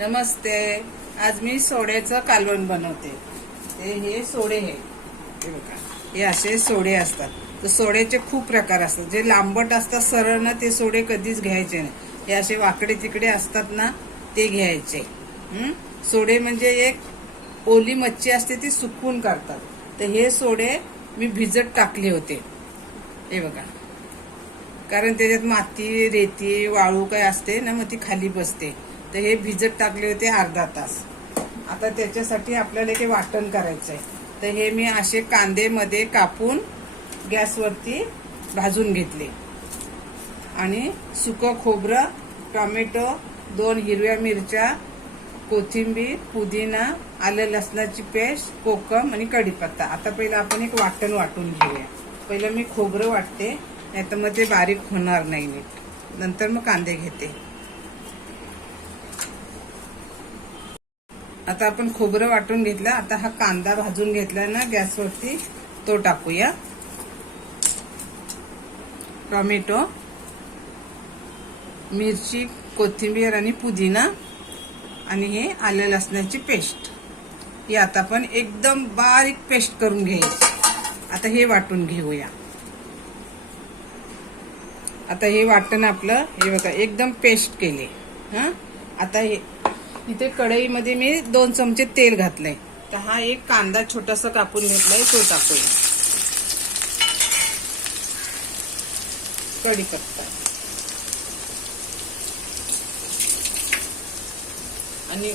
नमस्ते. आज मी सोड्याचं कालवण बनवते. हे सोडे हे बघा, हे असे सोडे असतात. तर सोड्याचे खूप प्रकार असतात. जे लांबट असतात सरळ ना ते सोडे कधीच घ्यायचे नाही. हे असे वाकडे तिकडे असतात ना ते घ्यायचे. सोडे म्हणजे एक ओली मच्छी असते ती सुकवून करतात. तर हे सोडे मी भिजत टाकले होते. हे बघा, कारण त्याच्यात माती रेती वाळू काय असते ना, मग ती खाली बसते. तर हे भिजत टाकले होते अर्धा तास. आता त्याच्यासाठी आपल्याला हे वाटण करायचंय. तर हे मी असे कांदे मध्ये कापून गॅसवरती भाजून घेतले आणि सुकं खोबरं, टोमॅटो, 2 हिरव्या मिरच्या, कोथिंबीर, पुदिना, आलं लसणाची पेस्ट, कोकम आणि कढीपत्ता. आता पहिलं आपण एक वाटण वाटून घेऊया. पहिलं मी खोबरं वाटते, नाहीतर मग ते बारीक होणार नाही नीट. नंतर मग कांदे घेते. आता आपण खोबरं वाटून घेतलं. आता हा कांदा भाजून घेतला ना गॅसवरती, तो टाकूया. टोमॅटो, मिरची, कोथिंबीर आणि पुदिना आणि हे आलं लसणाची पेस्ट, ही आता आपण एकदम बारीक पेस्ट करून घ्यायची. आता हे वाटून घेऊया. आता हे वाटण आपलं हे बघा एकदम पेस्ट केले. आता हे इथे कढईमध्ये मी 2 चमचे तेल घातलंय. तर हा एक कांदा छोटासा कापून घेतलाय, तो टाकूया. कढीपत्ता आणि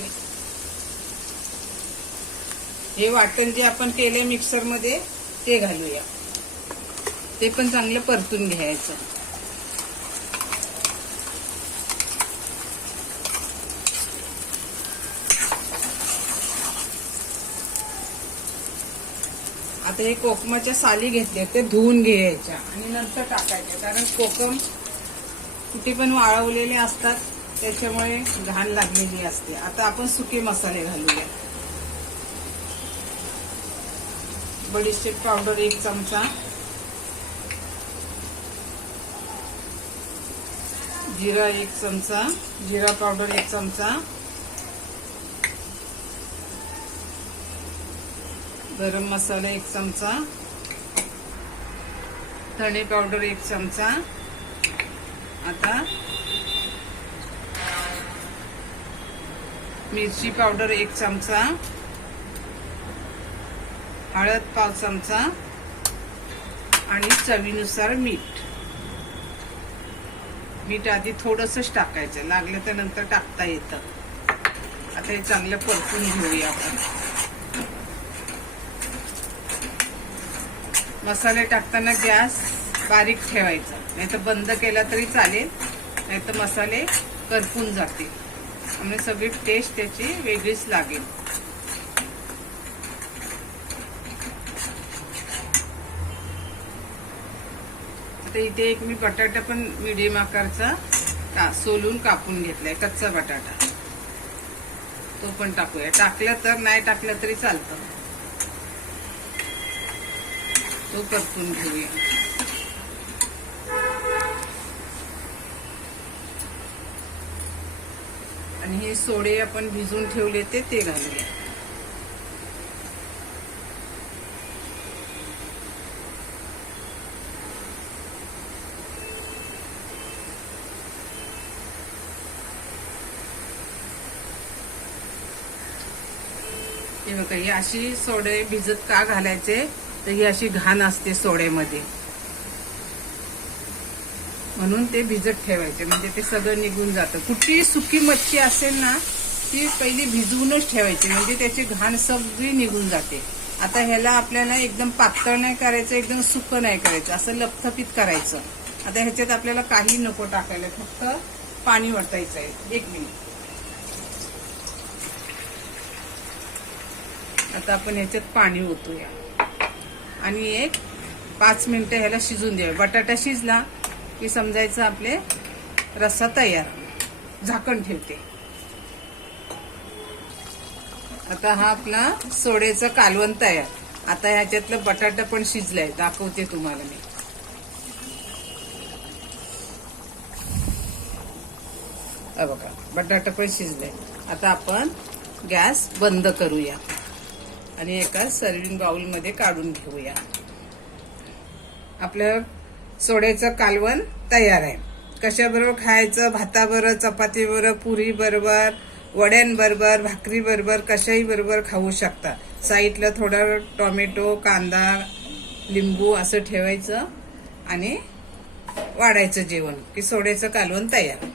हे वाटण जे आपण केले मिक्सर मध्ये ते घालूया. ते पण चांगलं परतून घ्यायचं. आता हे कोकमाच्या साली घेतल्या ते धुवून घ्यायच्या आणि नंतर टाकायच्या, कारण कोकम कुठे पण वाळवलेले असतात त्याच्यामुळे घाण लागलेली असते. आता आपण सुके मसाले घालूया. बडीशेप पावडर 1 चमचा, जिरा 1 चमचा, जिरा पावडर 1 चमचा, गरम मसाला 1 चमचा, धणे पावडर 1 चमचा. आता मिरची पावडर 1 चमचा, हळद 1/2 चमचा आणि चवीनुसार मीठ. मीठ आधी थोडंसंच टाकायचं, लागलं तर नंतर टाकता येतं. आता हे चांगलं परतून घेऊया आपण. मसाले टाकताना गॅस बारीक ठेवायचा, नाहीतर बंद केला तरी चालेल, नाहीतर मसाले करपून जातील. त्यामुळे सगळी टेस्ट त्याची वेगळीच लागेल. आता इथे एक मी बटाटा पण मीडियम आकारचा सोलून कापून घेतलाय, कच्चा बटाटा. तो पण टाकूया. टाकलं तर, नाही टाकलं तरी चालतं. तो परतून घेऊया. आणि हे सोडे आपण भिजून ठेवले ते घालूया. हे बघा, ही अशी सोडे भिजत का घालायचे, तर ही अशी घाण असते सोड्यामध्ये, म्हणून ते भिजत ठेवायचे. म्हणजे ते सगळं निघून जातं. कुठली सुकी मच्छी असेल ना ती पहिली भिजवूनच ठेवायची, म्हणजे त्याची घाण सगळी निघून जाते. आता ह्याला आपल्याला एकदम पातळ नाही करायचं, एकदम सुकं नाही करायचं, असं लपथपीत करायचं. आता ह्याच्यात आपल्याला काही नको टाकायला, फक्त पाणी वतायचं आहे. 1 मिनिट. आता आपण ह्याच्यात पाणी ओतूया आणि 5 मिनिटं ह्याला शिजून द्यावे. बटाटा शिजला की समजायचं आपले रस्सा तयार. झाकण ठेवते. आता हा आपला सोड्याचं कालवण तयार. आता ह्याच्यातलं बटाटा पण शिजलाय, दाखवते तुम्हाला मी. बघा, बटाटा पण शिजलाय. आता आपण गॅस बंद करूया आणि एका सर्विंग बाउलमध्ये काढून घेऊया. आपलं सोड्याचं कालवण तयार आहे. कशाबरोबर खायचं? भाताबरोबर, चपातीबरोबर, पुरी बरोबर, वड्यांबरोबर, भाकरी बरोबर, कशाही बरोबर खाऊ शकता. साईडला थोडा टोमॅटो, कांदा, लिंबू असं ठेवायचं आणि वाढायचं जेवण की सोड्याचं कालवण तयार.